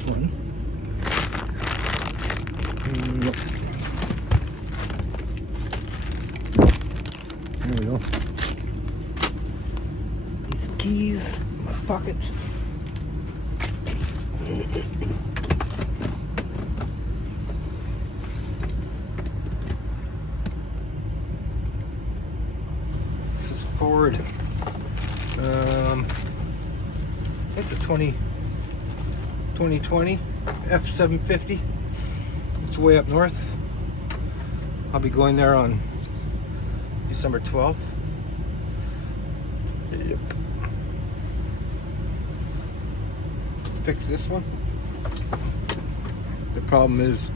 this one. Nope. There we go. Need some keys in my pocket. This is Ford. It's a 2020 F750. It's way up north. I'll be going there on December 12th. Yep. Fix this one. The problem is,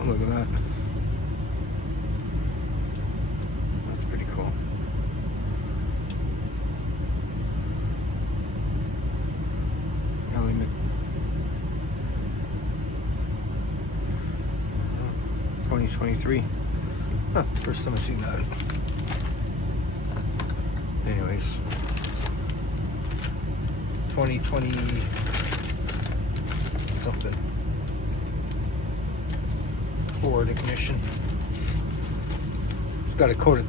oh, look at that. That's pretty cool. Element. 2023. Huh, first time I've seen that. Anyways, 2020 something. Ford ignition. It's got a code.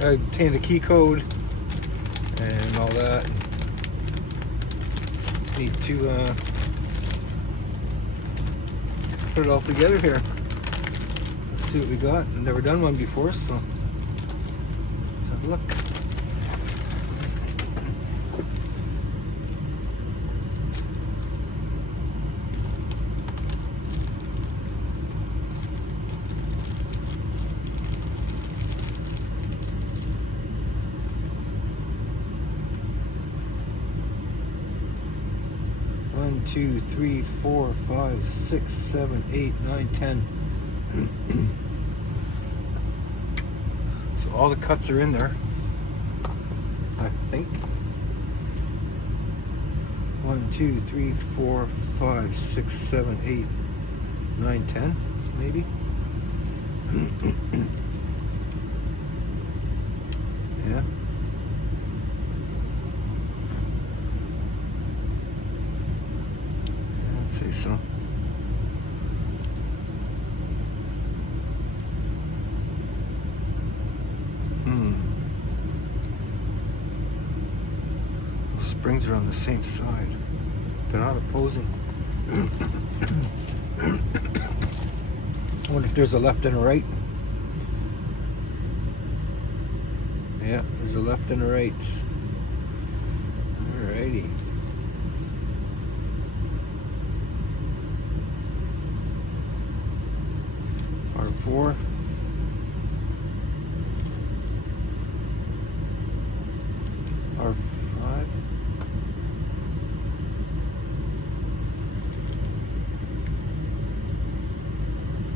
I obtained a key code and all that. Just need to put it all together here. Let's see what we got. I've never done one before, so let's have a look. One, 2, 3, 4, 5, 6, 7, 8, 9, 10. So all the cuts are in there, I think. 1, 2, 3, 4, 5, 6, 7, 8, 9, 10, maybe. Yeah. I'd say so. The springs are on the same side. They're not opposing. I wonder if there's a left and a right. Yeah, there's a left and a right. Alrighty. R4. R5.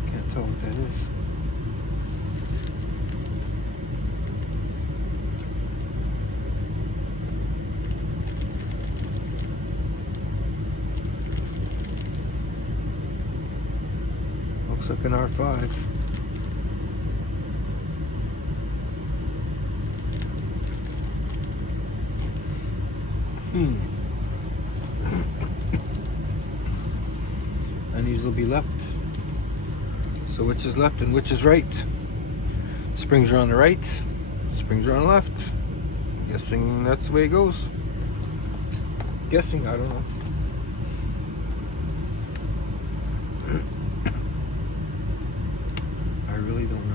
Can't tell what that is. Looks like an R5. And these will be left. So which is left and which is right? Springs are on the right, springs are on the left. Guessing that's the way it goes. Guessing, I don't know. I really don't know.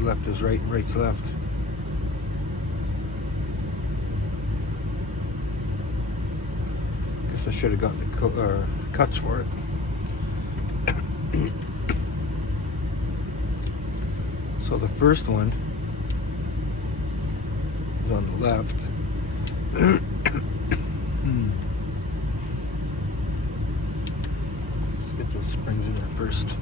Left is right and right's left. Guess I should have gotten the cuts for it. So the first one is on the left. Let's get those springs in there first.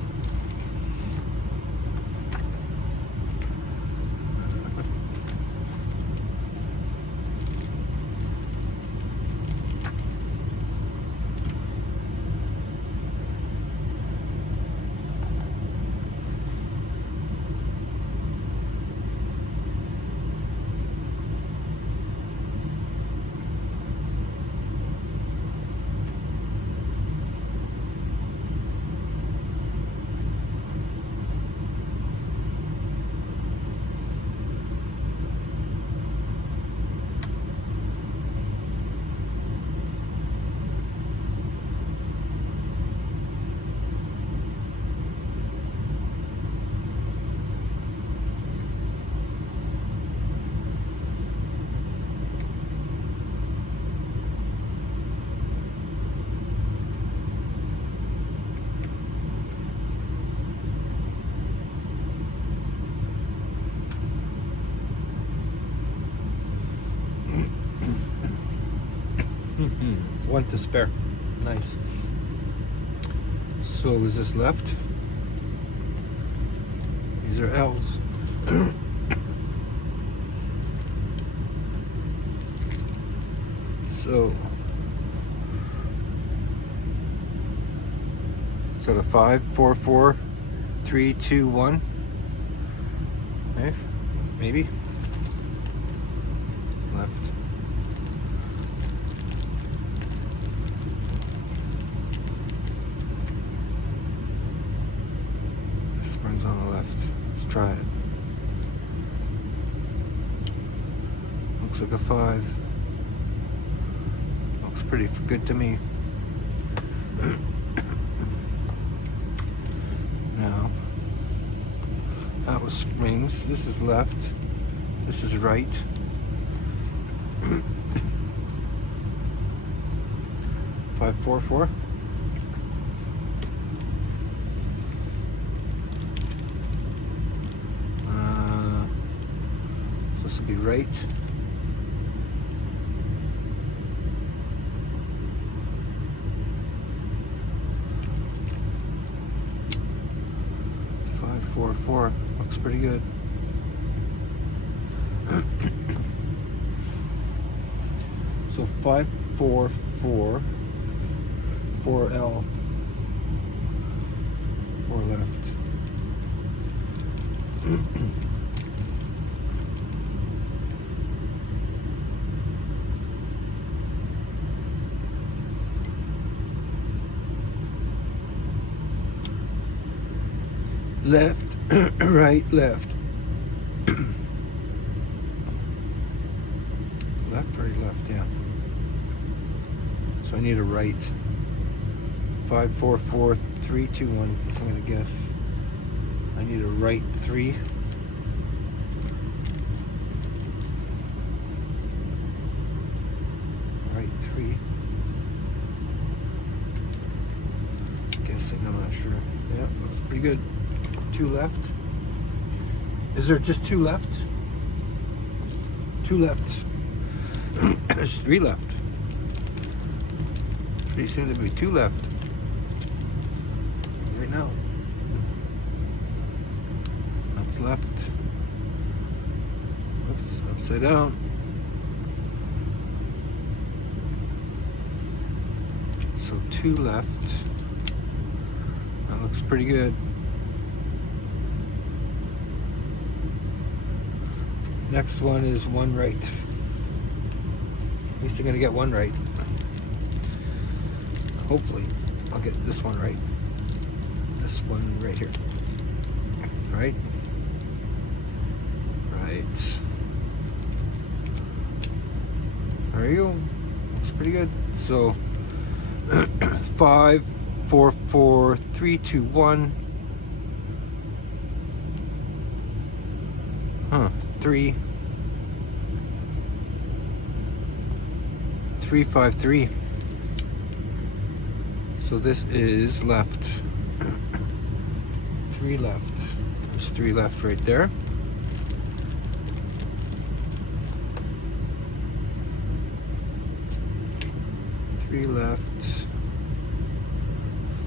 one to spare. Nice. So is this left? These are L's. So it's out of 5, 4, 4, 3, 2, 1. Okay, maybe. Left. Springs on the left. Let's try it. Looks like a 5. Looks pretty good to me. Now, that was springs. This is left. This is right. 5, 4, 4. This will be right. Four, 4 looks pretty good. So 5, 4, 4, 4L, 4 left. Left, right, left. Left, right, left, yeah. So I need a right. 5, 4, 4, 3, 2, 1. I'm gonna guess. I need a right 3. Right 3. Guessing, I'm not sure. Yeah, looks pretty good. 2 left. Is there just 2 left? 2 left. There's 3 left. Pretty soon there'll be 2 left. Right now. That's left. Oops, upside down. So 2 left. That looks pretty good. Next one is 1 right. At least I'm gonna get 1 right. Hopefully, I'll get this one right. This one right here. Right? Right. There you go. Looks pretty good. So, 5, 4, 4, 3, 2, 1. 3, 3, 5, 3. So this is left. 3 left. There's 3 left right there. Three left.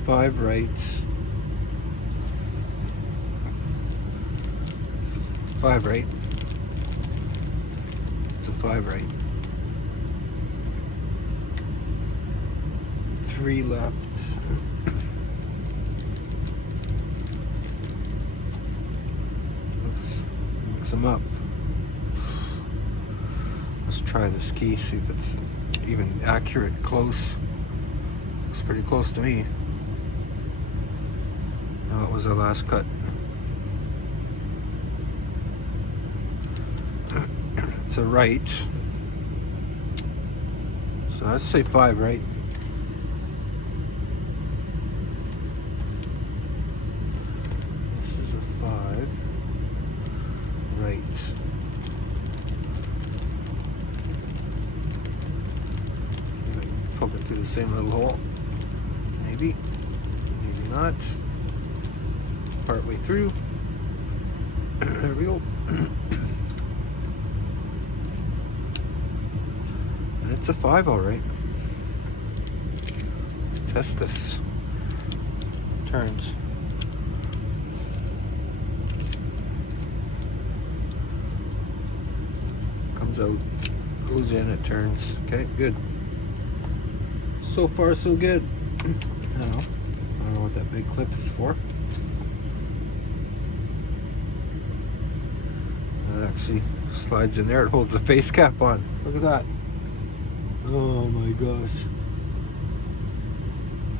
5 right. 5 right. It's a 5 right. 3 left. Let's mix them up. Let's try this key, see if it's even accurate, close. Looks pretty close to me. That was our last cut. It's a right. So let's say 5 right. This is a 5 right. Poke it through the same little hole. Maybe. Maybe not. Part way through. There we go. And it's a 5, all right. test this. Turns. Comes out, goes in, it turns. Okay, good. So far, so good. Now, I don't know what that big clip is for. That actually slides in there. It holds the face cap on. Look at that. Oh my gosh.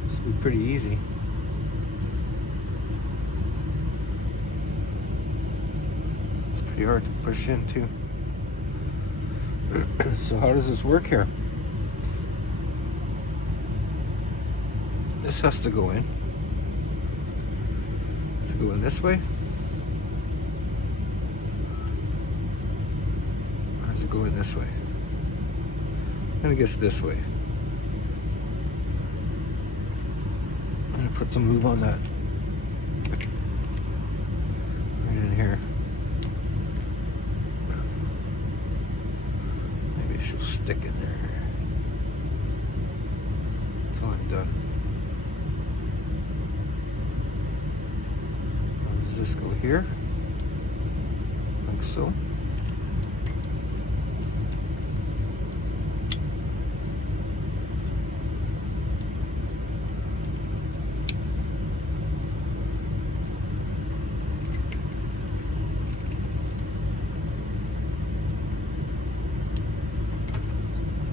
This will be pretty easy. It's pretty hard to push in too. So how does this work here? This has to go in. Does it go in this way? Or does it go in this way? I'm gonna guess this way. I'm gonna put some lube on that. Right in here. Maybe she'll stick in there. Until I'm done. Does this go here? Like so.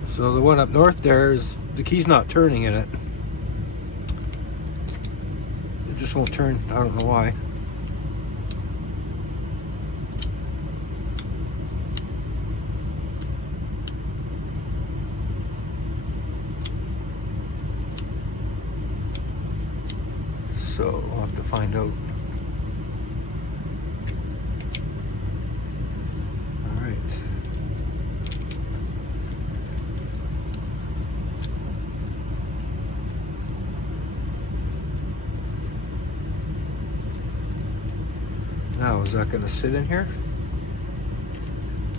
So the one up north there is, the key's not turning in it. It just won't turn, I don't know why. So we'll have to find out. All right. Now, is that going to sit in here?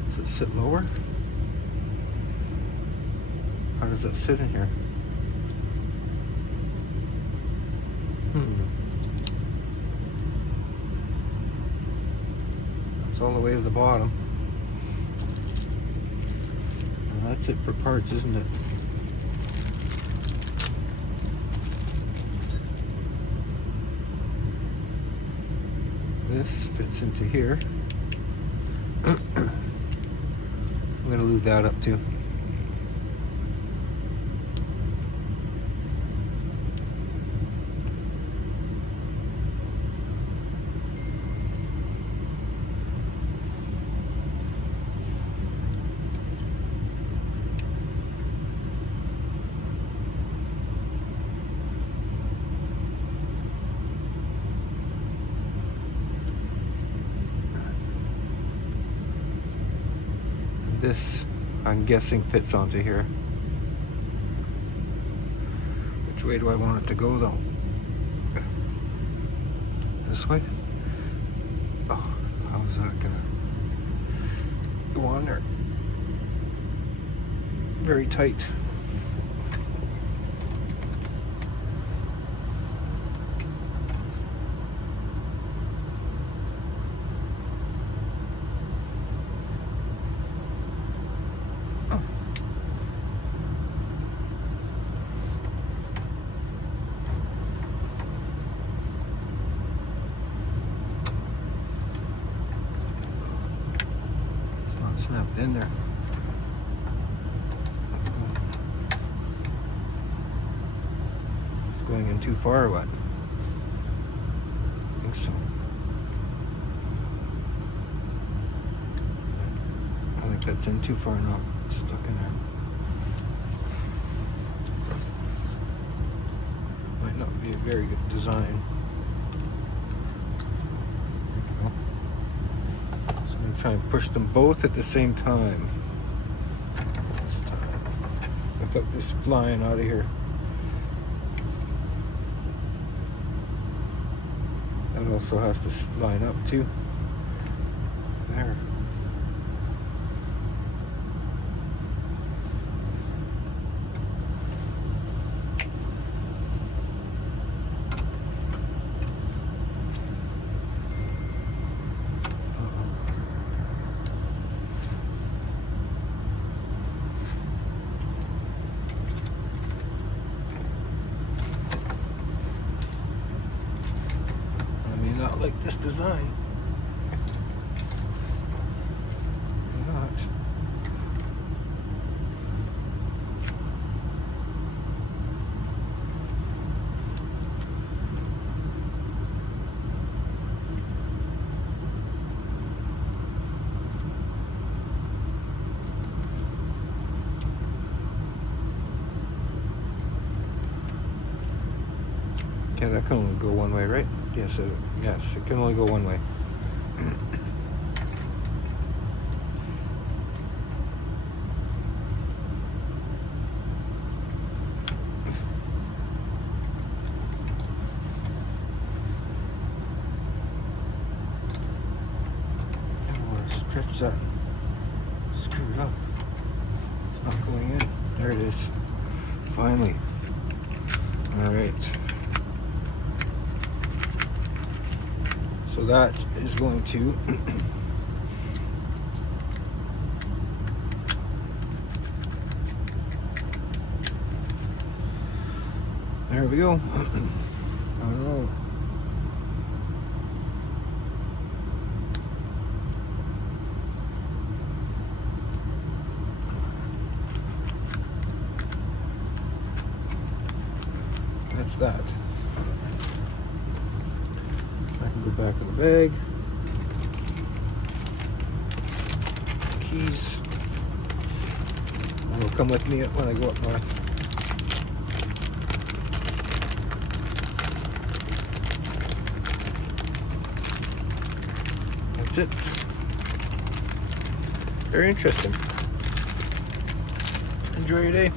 Does it sit lower? How does it sit in here? It's all the way to the bottom. Well, that's it for parts, isn't it? This fits into here. I'm going to lube that up too. This, I'm guessing, fits onto here. Which way do I want it to go though? This way? Oh, how is that gonna go on there? Very tight. Snapped in there. It's going in too far or what? I think so. I think that's in too far now. It's stuck in there. Might not be a very good design. Try and push them both at the same time. This time, without this flying out of here. That also has to line up too. There. this design. Why not? Yeah, that can only go one way, right? Yes, it can only go one way. And we'll stretch that. Screw it up. It's not going in. There it is. Finally. All right. So that is going to there we go. Oh no. That's that. I can go back in the bag. Keys. And will come with me when I go up north. That's it. Very interesting. Enjoy your day.